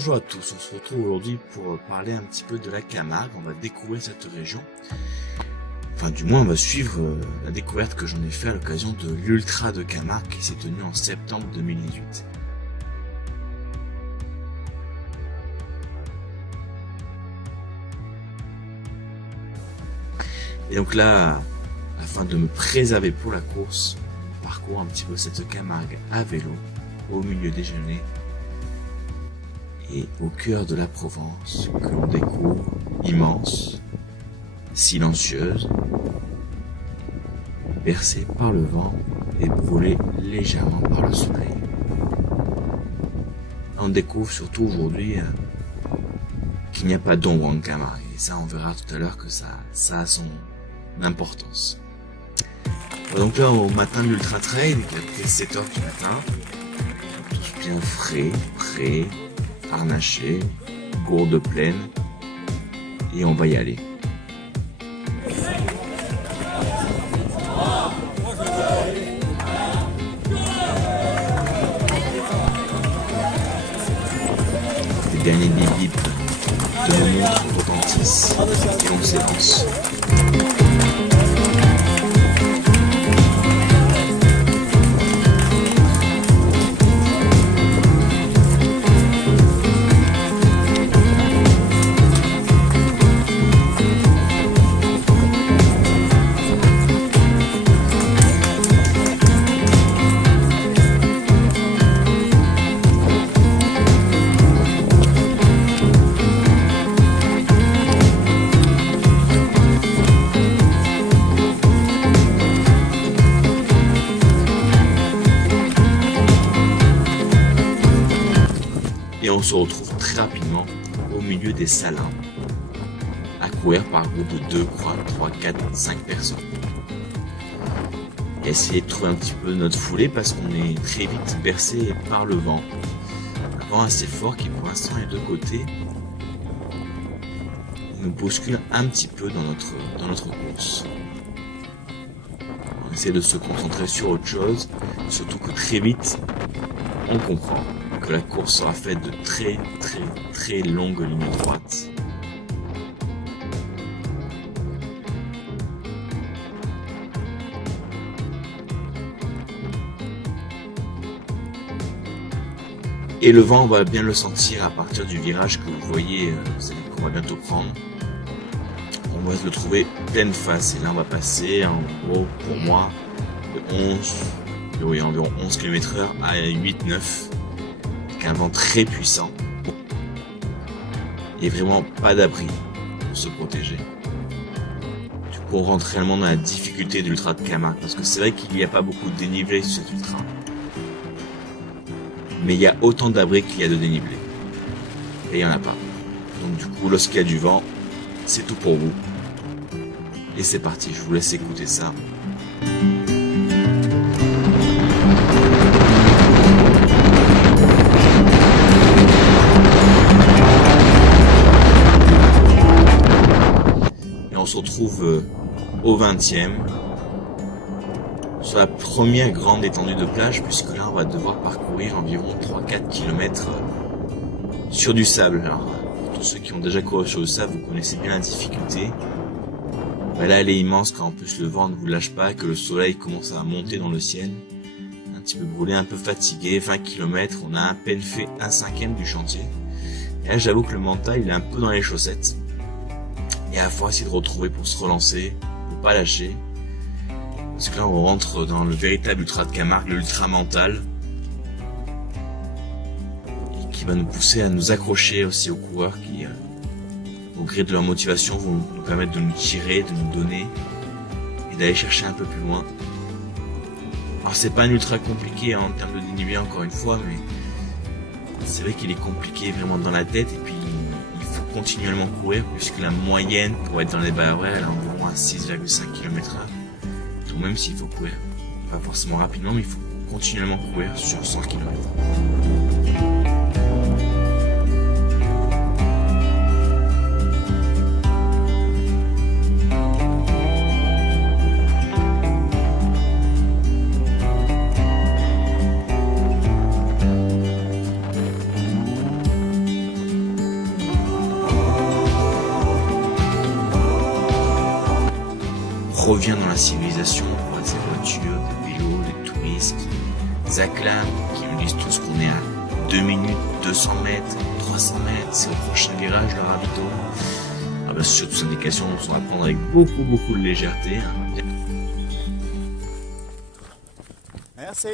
bonjour à tous, on se retrouve aujourd'hui pour parler un petit peu de la Camargue. On va découvrir cette région. Enfin, du moins, on va suivre la découverte que j'en ai fait à l'occasion de l'Ultra de Camargue qui s'est tenu en septembre 2018. Et donc là, afin de me préserver pour la course, on parcourt un petit peu cette Camargue à vélo, au milieu déjeuner, et au cœur de la Provence, que l'on découvre immense, silencieuse, bercée par le vent et brûlée légèrement par le soleil. On découvre surtout aujourd'hui qu'il n'y a pas d'ombre en Camargue, et ça on verra tout à l'heure que ça a son importance. Donc là au matin de l'Ultra Trail, il est 7h du matin, tous bien frais, prêts, harnaché, gourde pleine, et on va y aller. Les derniers bip bip de nos montres retentissent et on s'élance. Et on se retrouve très rapidement au milieu des salins, à courir par groupe de 2, 3, 4, 5 personnes. Et essayer de trouver un petit peu notre foulée parce qu'on est très vite bercé par le vent. Un vent assez fort qui pour l'instant est de côté. Il nous bouscule un petit peu dans notre course. On essaie de se concentrer sur autre chose, surtout que très vite, on comprend que la course sera faite de très longues lignes droites. Et le vent, on va bien le sentir à partir du virage que vous voyez, qu'on va bientôt prendre. On va le trouver pleine face et là on va passer en gros pour moi de environ 11 km/h à 8-9. Un vent très puissant et vraiment pas d'abri pour se protéger. Du coup on rentre réellement dans la difficulté de l'Ultra de Camargue parce que c'est vrai qu'il n'y a pas beaucoup de dénivelé sur cet ultra, mais il y a autant d'abris qu'il y a de dénivelé et il n'y en a pas. Donc du coup lorsqu'il y a du vent, c'est tout pour vous et c'est parti, je vous laisse écouter ça. On se retrouve au 20e sur la première grande étendue de plage, puisque là on va devoir parcourir environ 3-4 km sur du sable. Alors, pour tous ceux qui ont déjà couru sur le sable, vous connaissez bien la difficulté. Là elle est immense quand en plus le vent ne vous lâche pas, que le soleil commence à monter dans le ciel. Un petit peu brûlé, un peu fatigué, 20 km, on a à peine fait 1/5 du chantier. Et là j'avoue que le mental il est un peu dans les chaussettes. Et à la fois essayer de retrouver pour se relancer, pour pas lâcher. Parce que là on rentre dans le véritable Ultra de Camargue, l'ultra mental. Et qui va nous pousser à nous accrocher aussi aux coureurs qui, au gré de leur motivation, vont nous permettre de nous tirer, de nous donner. Et d'aller chercher un peu plus loin. Alors c'est pas un ultra compliqué en termes de dénivelé encore une fois, mais c'est vrai qu'il est compliqué vraiment dans la tête. Et puis continuellement courir puisque la moyenne pour être dans les barres horaires elle est environ à 6,5 km/h. Donc même s'il faut courir, pas forcément rapidement, mais il faut continuellement courir sur 100 km. revient dans la civilisation, on voit des voitures, des vélos, des touristes qui acclament, qui nous disent tous qu'on est à 2 minutes, 200 mètres, 300 mètres, c'est au prochain virage, le ravito. Ah bah, sur toutes indications, on sont à prendre avec beaucoup de légèreté. Hein. Merci.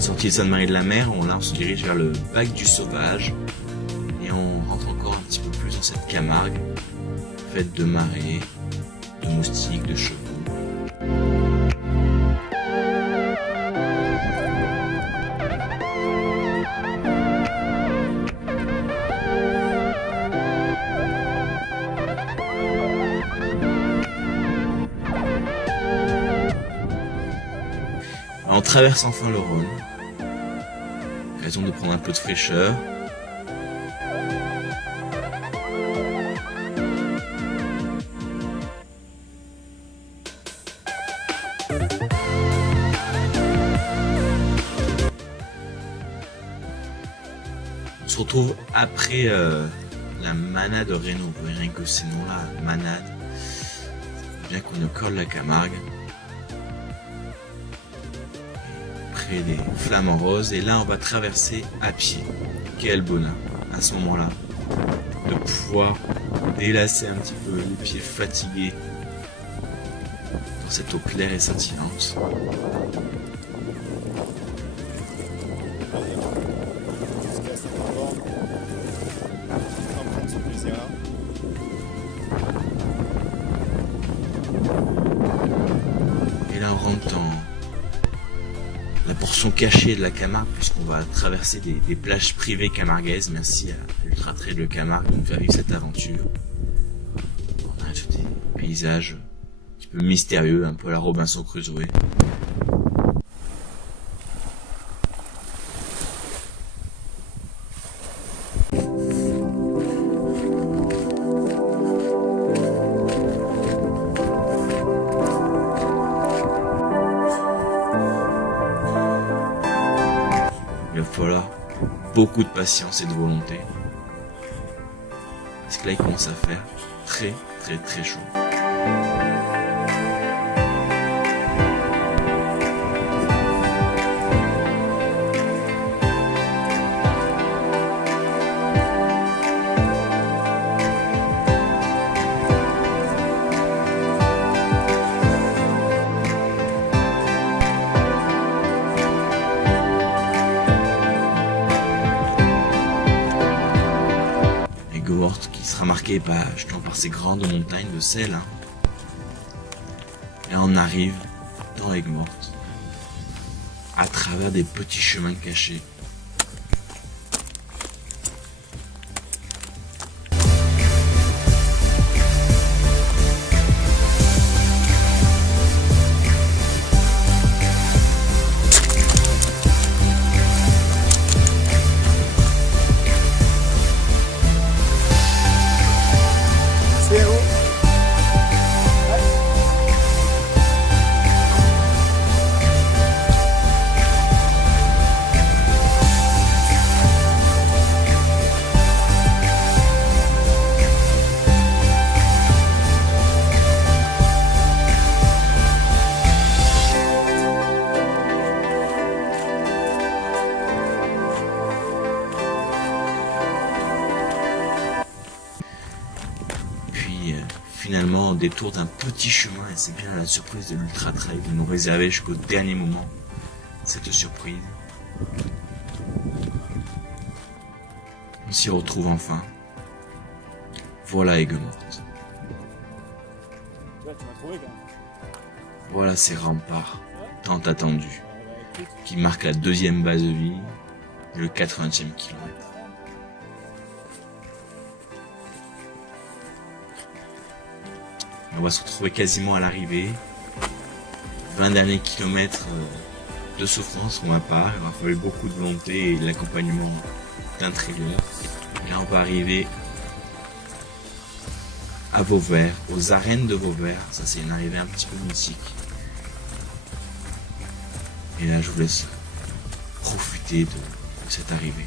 Sorti de Sainte-Marie-de-la-Mer, là on se dirige vers le Bac du Sauvage et on rentre encore un petit peu plus dans cette Camargue faite de marais, de moustiques, de chevaux. On traverse enfin le Rhône. Occasion de prendre un peu de fraîcheur. On se retrouve après la manade Reynaud. Rien que ces noms-là, manade. C'est bien qu'on ne colle la Camargue. Près des Flamands Roses, et là on va traverser à pied. Quel bonheur à ce moment-là de pouvoir délasser un petit peu les pieds fatigués dans cette eau claire et scintillante. Et là on rentre dans la portion cachée de la Camargue, puisqu'on va traverser des plages privées camarguaises. Merci à Ultra Trail de Camargue de nous faire vivre cette aventure. On a des paysages un petit peu mystérieux, un peu à la Robinson Crusoe. Il va falloir beaucoup de patience et de volonté. Parce que là, il commence à faire très chaud. Qui sera marqué justement par ces grandes montagnes de sel. Hein. Et on arrive dans Aigues-Mortes à travers des petits chemins cachés. Finalement, au détour d'un petit chemin, et c'est bien la surprise de l'Ultra Trail de nous réserver jusqu'au dernier moment cette surprise. On s'y retrouve enfin. Voilà Aigues-Mortes. Voilà ces remparts tant attendus qui marquent la deuxième base de vie et le 80e kilomètre. On va se retrouver quasiment à l'arrivée. 20 derniers kilomètres de souffrance pour ma part. Il aura fallu beaucoup de volonté et de l'accompagnement d'un trailer. Et là, on va arriver à Vauvert, aux arènes de Vauvert. Ça, c'est une arrivée un petit peu mythique. Et là, je vous laisse profiter de cette arrivée.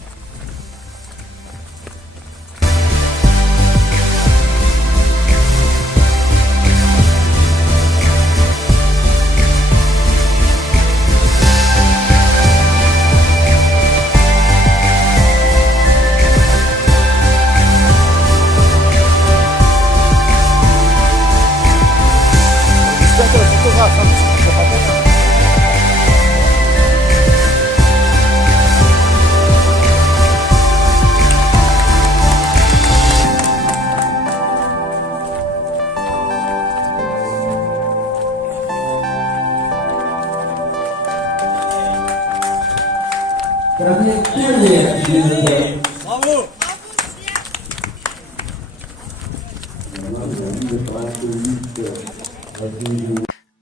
Bravo!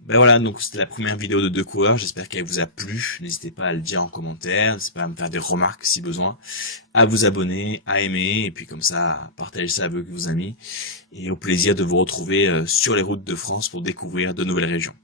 Ben voilà, donc c'était la première vidéo de 2 coureurs, j'espère qu'elle vous a plu, n'hésitez pas à le dire en commentaire, n'hésitez pas à me faire des remarques si besoin, à vous abonner, à aimer, et puis comme ça, à partager ça avec vos amis, et au plaisir de vous retrouver sur les routes de France pour découvrir de nouvelles régions.